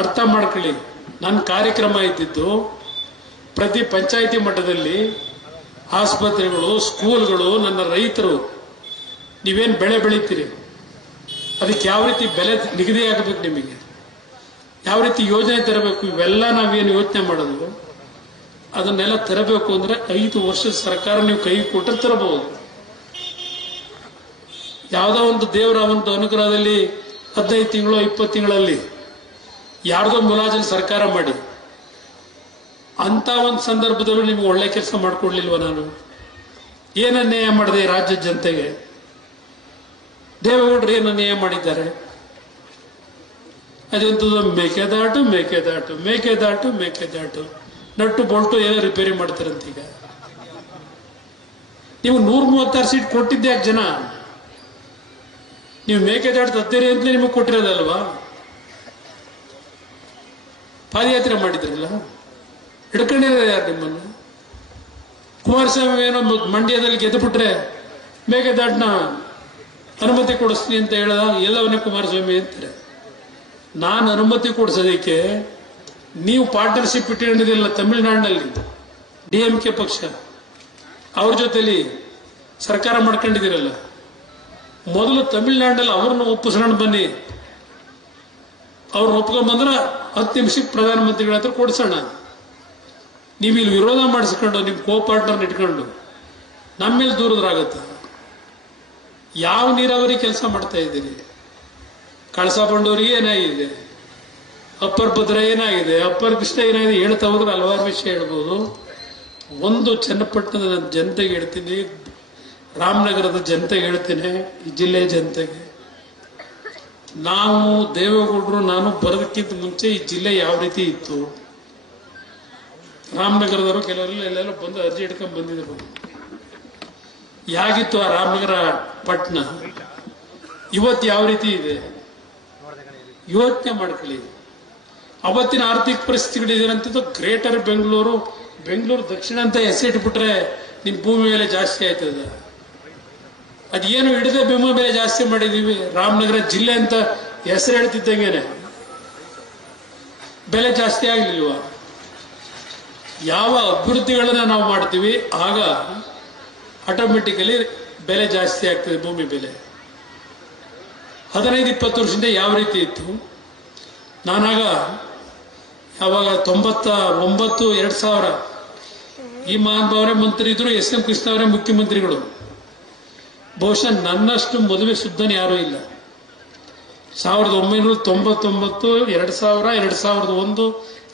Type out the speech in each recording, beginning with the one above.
ಅರ್ಥ ಮಾಡ್ಕೊಳ್ಳಿ. ನನ್ನ ಕಾರ್ಯಕ್ರಮ ಇದ್ದಿದ್ದು ಪ್ರತಿ ಪಂಚಾಯಿತಿ ಮಟ್ಟದಲ್ಲಿ ಆಸ್ಪತ್ರೆಗಳು, ಸ್ಕೂಲ್ಗಳು ನನ್ನ ರೈತರು. ನೀವೇನು ಬೆಳೆ ಬೆಳಿತೀರಿ? ಅದಕ್ಕೆ ಯಾವ ರೀತಿ ಬೆಲೆ ನಿಗದಿ ಆಗಬೇಕು ನಿಮಗೆ? ಯಾವ ರೀತಿ ಯೋಜನೆ ತರಬೇಕು? ಇವೆಲ್ಲ ನಾವೇನು ಯೋಚನೆ ಮಾಡೋದು? ಅದನ್ನೆಲ್ಲ ತರಬೇಕು ಅಂದರೆ ಐದು ವರ್ಷದ ಸರ್ಕಾರ ನೀವು ಕೈ ಕೊಟ್ಟರೆ ತರಬಹುದು. ಯಾವುದೋ ಒಂದು ದೇವರ ಒಂದು ಅನುಗ್ರಹದಲ್ಲಿ ಹದಿನೈದು ತಿಂಗಳು, ಇಪ್ಪತ್ತು ತಿಂಗಳಲ್ಲಿ ಯಾರ್ದೋ ಮುಲಾಜನ್ ಸರ್ಕಾರ ಮಾಡಿ ಅಂತ ಒಂದು ಸಂದರ್ಭದಲ್ಲೂ ನಿಮ್ಗೆ ಒಳ್ಳೆ ಕೆಲಸ ಮಾಡ್ಕೊಡ್ಲಿಲ್ವ ನಾನು? ಏನ ನ್ಯಾಯ ಮಾಡಿದೆ ರಾಜ್ಯದ ಜನತೆಗೆ? ದೇವೇಗೌಡರು ಏನು ಅನ್ಯಾಯ ಮಾಡಿದ್ದಾರೆ? ಅದೆಂಥದ್ದು ಮೇಕೆದಾಟು ಮೇಕೆದಾಟು ಮೇಕೆದಾಟು ಮೇಕೆದಾಟು ನಟ್ಟು ಬೊಲ್ಟು ಏನೋ ರಿಪೇರಿ ಮಾಡ್ತಾರಂತೀಗ? ನೀವು ನೂರ ಮೂವತ್ತಾರು ಸೀಟ್ ಕೊಟ್ಟಿದ್ದೆ ಜನ? ನೀವು ಮೇಕೆದಾಟು ತತ್ತೀರಿ ಅಂತಲೇ ನಿಮಗೆ ಕೊಟ್ಟಿರೋದಲ್ವಾ? ಪಾದಯಾತ್ರೆ ಮಾಡಿದ್ರಲ್ಲ? ಹಿಡ್ಕೊಂಡಿದ್ದಾರೆ ಯಾರು ನಿಮ್ಮನ್ನು? ಕುಮಾರಸ್ವಾಮಿ ಏನೋ ಮಂಡ್ಯದಲ್ಲಿ ಗೆದ್ದು ಬಿಟ್ರೆ ಮೇಕೆದಾಟನ ಅನುಮತಿ ಕೊಡಿಸ್ತೀನಿ ಅಂತ ಹೇಳ ಎಲ್ಲವನ್ನೇ ಕುಮಾರಸ್ವಾಮಿ ಅಂತಾರೆ. ನಾನು ಅನುಮತಿ ಕೊಡಿಸೋದಕ್ಕೆ ನೀವು ಪಾರ್ಟ್ನರ್ಶಿಪ್ ಇಟ್ಕೊಂಡಿದ್ದಿಲ್ಲ ತಮಿಳುನಾಡಿನಲ್ಲಿ, ಡಿ ಎಂ ಕೆ ಪಕ್ಷ. ಅವ್ರ ಜೊತೆಲಿ ಸರ್ಕಾರ ಮಾಡ್ಕೊಂಡಿದ್ದೀರಲ್ಲ. ಮೊದಲು ತಮಿಳುನಾಡಲ್ಲಿ ಅವ್ರನ್ನ ಒಪ್ಪಿಸ್ಕೊಂಡು ಬನ್ನಿ. ಅವ್ರನ್ನ ಒಪ್ಕೊಂಡ್ ಬಂದ್ರೆ ಹತ್ತು ನಿಮಿಷಕ್ಕೆ ಪ್ರಧಾನಮಂತ್ರಿಗಳ ಹತ್ರ ಕೊಡಿಸೋಣ ನೀವು ಇಲ್ಲಿ ವಿರೋಧ ಮಾಡಿಸ್ಕೊಂಡು ನಿಮ್ಮ ಕೋ ಪಾರ್ಟ್ನರ್ ಇಟ್ಕೊಂಡು ನಮ್ಮ ಮೇಲೆ ದೂರದ್ರಾಗತ್ತ. ಯಾವ ನೀರಾವರಿ ಕೆಲಸ ಮಾಡ್ತಾ ಇದ್ದೀರಿ? ಕಳಸ ಬಂಡೂರಿಗೆ ಏನಾಗಿದೆ? ಅಪ್ಪರ್ ಭದ್ರ ಏನಾಗಿದೆ? ಅಪ್ಪರ್ ಕೃಷ್ಣ ಏನಾಗಿದೆ ಹೇಳ್ತಾ ಹೋದ್ರೆ ಹಲವಾರು ವಿಷಯ ಹೇಳ್ಬೋದು. ಒಂದು ಚನ್ನಪಟ್ಟಣದ ಜನತೆಗೆ ಹೇಳ್ತೀನಿ, ರಾಮನಗರದ ಜನತೆಗೆ ಹೇಳ್ತೀನಿ, ಈ ಜಿಲ್ಲೆಯ ಜನತೆಗೆ. ನಾವು ದೇವೇಗೌಡರು, ನಾನು ಬರೋದಕ್ಕಿಂತ ಮುಂಚೆ ಈ ಜಿಲ್ಲೆ ಯಾವ ರೀತಿ ಇತ್ತು? ರಾಮನಗರದವರು ಕೆಲವರೆಲ್ಲ ಎಲ್ಲೆಲ್ಲ ಬಂದು ಅರ್ಜಿ ಇಟ್ಕೊಂಡು ಬಂದಿದ್ರು. ಯಾಗಿತ್ತು ಆ ರಾಮನಗರ ಪಟ್ಟಣ ಇವತ್ತು ಯಾವ ರೀತಿ ಇದೆ? ಯೋಚನೆ ಮಾಡ್ಕೊಳ್ಳಿ. ಅವತ್ತಿನ ಆರ್ಥಿಕ ಪರಿಸ್ಥಿತಿಗಳಿದೆ ಗ್ರೇಟರ್ ಬೆಂಗಳೂರು ಬೆಂಗಳೂರು ದಕ್ಷಿಣ ಅಂತ ಹೆಸರಿಟ್ಬಿಟ್ರೆ ನಿಮ್ಮ ಭೂಮಿ ಮೇಲೆ ಜಾಸ್ತಿ ಆಯ್ತದ. ಅದೇನು ಹಿಡಿದ ಭೂಮಿ ಬೆಲೆ ಜಾಸ್ತಿ ಮಾಡಿದೀವಿ. ರಾಮನಗರ ಜಿಲ್ಲೆ ಅಂತ ಹೆಸರು ಹೇಳ್ತಿದ್ದಂಗೆನೆ. ಬೆಲೆ ಜಾಸ್ತಿ ಆಗಲಿಲ್ವ? ಯಾವ ಅಭಿವೃದ್ಧಿಗಳನ್ನ ನಾವು ಮಾಡ್ತೀವಿ, ಆಗ ಆಟೋಮೆಟಿಕಲಿ ಬೆಲೆ ಜಾಸ್ತಿ ಆಗ್ತದೆ ಭೂಮಿ ಬೆಲೆ. ಹದಿನೈದು, ಇಪ್ಪತ್ತು ವರ್ಷದಿಂದ ಯಾವ ರೀತಿ ಇತ್ತು? ನಾನಾಗ ಯಾವಾಗ ತೊಂಬತ್ತ ಒಂಬತ್ತು, ಎರಡು ಸಾವಿರ. ಈ ಮಹಾನುಭಾವರೇ ಮಂತ್ರಿ ಇದ್ರು ಎಸ್ ಎಂ ಕೃಷ್ಣ ಅವರೇ ಮುಖ್ಯಮಂತ್ರಿಗಳು. ಬಹುಶಃ ನನ್ನಷ್ಟು ಮದುವೆ ಸುದ್ದನ ಯಾರೂ ಇಲ್ಲ. ಸಾವಿರದ ಒಂಬೈನೂರ ತೊಂಬತ್ತೊಂಬತ್ತು, ಎರಡು ಸಾವಿರ, ಎರಡು ಸಾವಿರದ ಒಂದು,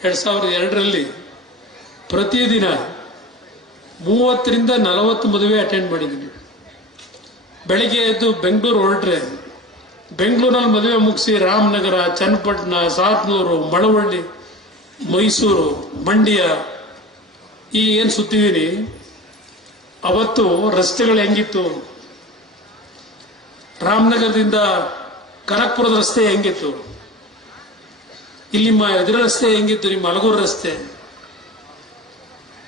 ಎರಡು ಸಾವಿರದ ಎರಡರಲ್ಲಿ ಪ್ರತಿದಿನ ಮೂವತ್ತರಿಂದ ನಲವತ್ತು ಮದುವೆ ಅಟೆಂಡ್ ಮಾಡಿದ್ದೀನಿ. ಬೆಳಿಗ್ಗೆ ಎದ್ದು ಬೆಂಗಳೂರು ಹೊರಟ್ರೆ ಬೆಂಗಳೂರಲ್ಲಿ ಮದುವೆ ಮುಗಿಸಿ ರಾಮನಗರ, ಚನ್ನಪಟ್ಟಣ, ಸಾತ್ನೂರು, ಮಳವಳ್ಳಿ, ಮೈಸೂರು, ಮಂಡ್ಯ, ಈ ಏನು ಸುತ್ತಿದ್ದೀನಿ, ಅವತ್ತು ರಸ್ತೆಗಳು ಹೆಂಗಿತ್ತು? ರಾಮನಗರದಿಂದ ಕನಕ್ಪುರದ ರಸ್ತೆ ಹೆಂಗಿತ್ತು? ಇಲ್ಲಿ ಎದುರ ರಸ್ತೆ ಹೆಂಗಿತ್ತು? ನಿಮ್ಮ ಮಲಗೂರು ರಸ್ತೆ?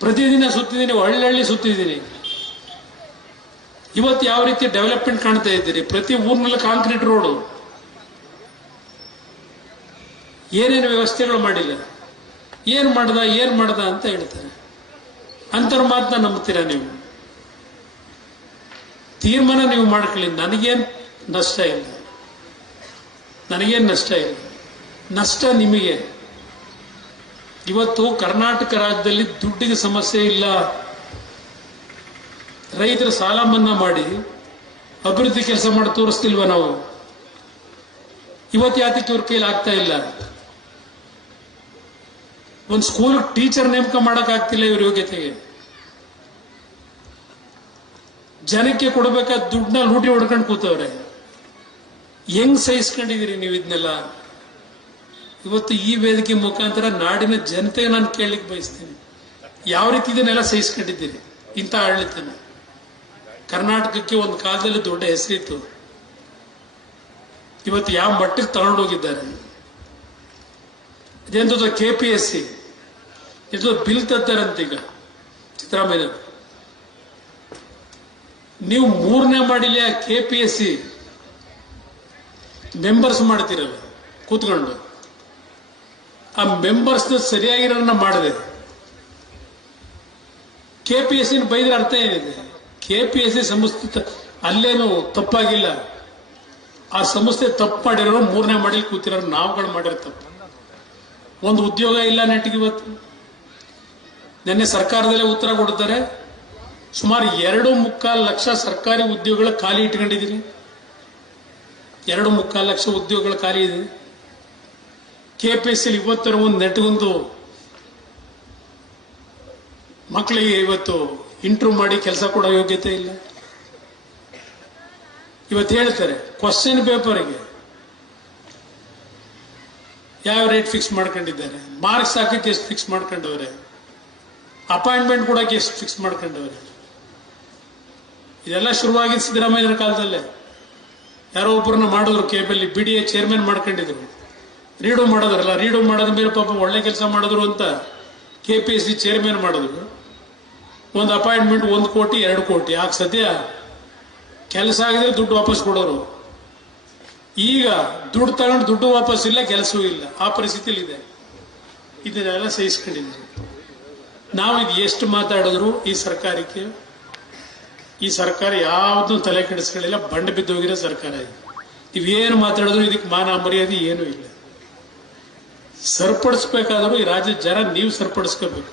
ಪ್ರತಿದಿನ ಸುತ್ತಿದ್ದೀನಿ, ಒಳ್ಳೊಳ್ಳೆ ಸುತ್ತಿದ್ದೀನಿ. ಇವತ್ತು ಯಾವ ರೀತಿ ಡೆವಲಪ್ಮೆಂಟ್ ಕಾಣ್ತಾ ಇದ್ದೀರಿ? ಪ್ರತಿ ಊರಿನಲ್ಲಿ ಕಾಂಕ್ರೀಟ್ ರೋಡು ಏನೇನು ವ್ಯವಸ್ಥೆಗಳು ಮಾಡಿಲ್ಲ. ಏನು ಮಾಡ್ದ ಏನು ಮಾಡ್ದ ಅಂತ ಹೇಳ್ತಾರೆ. ಅಂತರ್ ಮಾತನ್ನ ನಂಬ್ತೀರಾ ನೀವು? ತೀರ್ಮಾನ ನೀವು ಮಾಡ್ಕೊಳ್ಳಿ. ನನಗೇನ್ ನಷ್ಟ ಇಲ್ಲ. ನನಗೇನು ನಷ್ಟ ಇಲ್ಲ. ನಷ್ಟ ನಿಮಗೆ. ಇವತ್ತು ಕರ್ನಾಟಕ ರಾಜ್ಯದಲ್ಲಿ ದುಡ್ಡಿಗೆ ಸಮಸ್ಯೆ ಇಲ್ಲ. ರೈತರ ಸಾಲ ಮನ್ನಾ ಮಾಡಿ ಅಭಿವೃದ್ಧಿ ಕೆಲಸ ಮಾಡಿ ತೋರಿಸ್ತಿಲ್ವ ನಾವು? ಇವತ್ತು ಯಾತಕ್ಕೆ ಇವ್ರ ಕೈಲಿ ಆಗ್ತಾ ಇಲ್ಲ. ಒಂದು ಸ್ಕೂಲ್ ಟೀಚರ್ ನೇಮಕ ಮಾಡಕ್ ಆಗ್ತಿಲ್ಲ ಇವ್ರ ಯೋಗ್ಯತೆಗೆ. ಜನಕ್ಕೆ ಕೊಡಬೇಕಾದ ದುಡ್ಡನ್ನ ಲೂಟಿ ಹೊಡ್ಕೊಂಡು ಕೂತವ್ರೆ. ಹೆಂಗ್ ಸಹಿಸ್ಕೊಂಡಿದ್ದೀರಿ ನೀವು ಇದನ್ನೆಲ್ಲ ಇವತ್ತು ಈ ವೇದಿಕೆ ಮುಖಾಂತರ ನಾಡಿನ ಜನತೆಗೆ ನಾನು ಕೇಳಲಿಕ್ಕೆ ಬಯಸ್ತೀನಿ. ಯಾವ ರೀತಿ ಇದನ್ನೆಲ್ಲ ಸಹಿಸ್ಕೊಂಡಿದ್ದೀರಿ? ಇಂಥ ಆಡಳಿತನ. ಕರ್ನಾಟಕಕ್ಕೆ ಒಂದು ಕಾಲದಲ್ಲಿ ದೊಡ್ಡ ಹೆಸರಿತ್ತು. ಇವತ್ತು ಯಾವ ಮಟ್ಟಕ್ಕೆ ತಗೊಂಡೋಗಿದ್ದಾರೆ? ಇದೆಂತದ್ದು ಕೆ ಪಿ ಎಸ್ ಸಿ ಇದು ಬಿಲ್ ತತ್ತಾರಂತೀಗ ಸಿದ್ದರಾಮಯ್ಯ ನೀವು ಮೂರನೇ ಮಾಡಿಲ್ಲ K P S C members ಮಾಡ್ತೀರಲ್ಲ ಕೂತ್ಕೊಂಡು. ಆ ಮೆಂಬರ್ಸ್ ಸರಿಯಾಗಿರೋದನ್ನ ಮಾಡಿದೆ. ಕೆ ಪಿ ಎಸ್ ಸಿನ ಬೈದ್ರೆ ಅರ್ಥ ಏನಿದೆ? ಕೆ ಪಿ ಎಸ್ ಸಿ ಸಂಸ್ಥೆ ಅಲ್ಲೇನು ತಪ್ಪಾಗಿಲ್ಲ. ಆ ಸಂಸ್ಥೆ ತಪ್ಪು ಮಾಡಿರೋ ಮೂರನೇ ಮಾಡಿ ಕೂತಿರೋ ನಾವುಗಳು ಮಾಡಿರೋ ತಪ್ಪು. ಒಂದು ಉದ್ಯೋಗ ಇಲ್ಲ ನೆಟ್ಟಿಗೆ ಇವತ್ತು. ನಿನ್ನೆ ಸರ್ಕಾರದಲ್ಲೇ ಉತ್ತರ ಕೊಡ್ತಾರೆ. ಸುಮಾರು ಎರಡು ಮುಕ್ಕಾಲು ಲಕ್ಷ ಸರ್ಕಾರಿ ಉದ್ಯೋಗಗಳ ಖಾಲಿ ಇಟ್ಕೊಂಡಿದ್ದೀರಿ ಎರಡು ಮುಕ್ಕಾಲು ಲಕ್ಷ ಉದ್ಯೋಗಗಳ ಖಾಲಿ ಇದೆ. ಕೆ ಪಿ ಎಸ್ ಇವತ್ತರ ಒಂದು ನೆಟ್ಗೊಂದು ಮಕ್ಕಳಿಗೆ ಇವತ್ತು ಇಂಟ್ರೂವ್ ಮಾಡಿ ಕೆಲಸ ಕೊಡೋ ಯೋಗ್ಯತೆ ಇಲ್ಲ. ಇವತ್ತು ಹೇಳ್ತಾರೆ ಕ್ವಶನ್ ಪೇಪರ್ಗೆ ಯಾವ ರೇಟ್ ಫಿಕ್ಸ್ ಮಾಡ್ಕೊಂಡಿದ್ದಾರೆ? ಮಾರ್ಕ್ಸ್ ಹಾಕಕ್ಕೆ ಎಷ್ಟು ಫಿಕ್ಸ್ ಮಾಡ್ಕೊಂಡವ್ರೆ? ಅಪಾಯಿಂಟ್ಮೆಂಟ್ ಕೊಡಕ್ಕೆ ಎಷ್ಟು ಫಿಕ್ಸ್ ಮಾಡ್ಕೊಂಡವ್ರೆ? ಇದೆಲ್ಲ ಶುರುವಾಗಿದ್ದು ಸಿದ್ದರಾಮಯ್ಯರ ಕಾಲದಲ್ಲೇ. ಯಾರೋ ಒಬ್ಬರನ್ನ ಮಾಡಿದ್ರು ಕೇಬಲ್ಲಿ ಬಿ ಡಿ ಎ ಚೇರ್ಮನ್ ಮಾಡ್ಕೊಂಡಿದ್ರು. ರೀಡು ಮಾಡೋದ್ರಲ್ಲ, ರೀಡು ಮಾಡೋದ ಮೇಲೆ ಪಾಪ ಒಳ್ಳೆ ಕೆಲಸ ಮಾಡಿದ್ರು ಅಂತ K P S C chairman ಮಾಡಿದ್ರು. ಒಂದು ಅಪಾಯಿಂಟ್ಮೆಂಟ್ ಒಂದು ಕೋಟಿ, ಎರಡು ಕೋಟಿ. ಆಗ ಸದ್ಯ ಕೆಲಸ ಆಗಿದ್ರೆ ದುಡ್ಡು ವಾಪಸ್ ಕೊಡೋರು. ಈಗ ದುಡ್ಡು ತಗೊಂಡು ದುಡ್ಡು ವಾಪಸ್ ಇಲ್ಲ, ಕೆಲಸವೂ ಇಲ್ಲ. ಆ ಪರಿಸ್ಥಿತಿಲಿ ಇದೆ ಇದನ್ನೆಲ್ಲ ಸಹಿಸ್ಕೊಂಡಿದ್ದೀವಿ. ನಾವು ಇದು ಎಷ್ಟು ಮಾತಾಡಿದ್ರು ಈ ಸರ್ಕಾರಕ್ಕೆ? ಈ ಸರ್ಕಾರ ಯಾವುದು ತಲೆ ಕೆಡಿಸ್ಕೊಳ್ಳಿಲ್ಲ, ಬಂಡ ಬಿದ್ದೋಗಿರೋ ಸರ್ಕಾರ ಇದು. ನೀವೇನು ಮಾತಾಡಿದ್ರು ಇದಕ್ಕೆ ಮಾನ ಮರ್ಯಾದೆ ಏನೂ ಇಲ್ಲ. ಸರಿಪಡಿಸ್ಬೇಕಾದ್ರೂ ಈ ರಾಜ್ಯದ ಜನ, ನೀವು ಸರಿಪಡಿಸ್ಕೋಬೇಕು.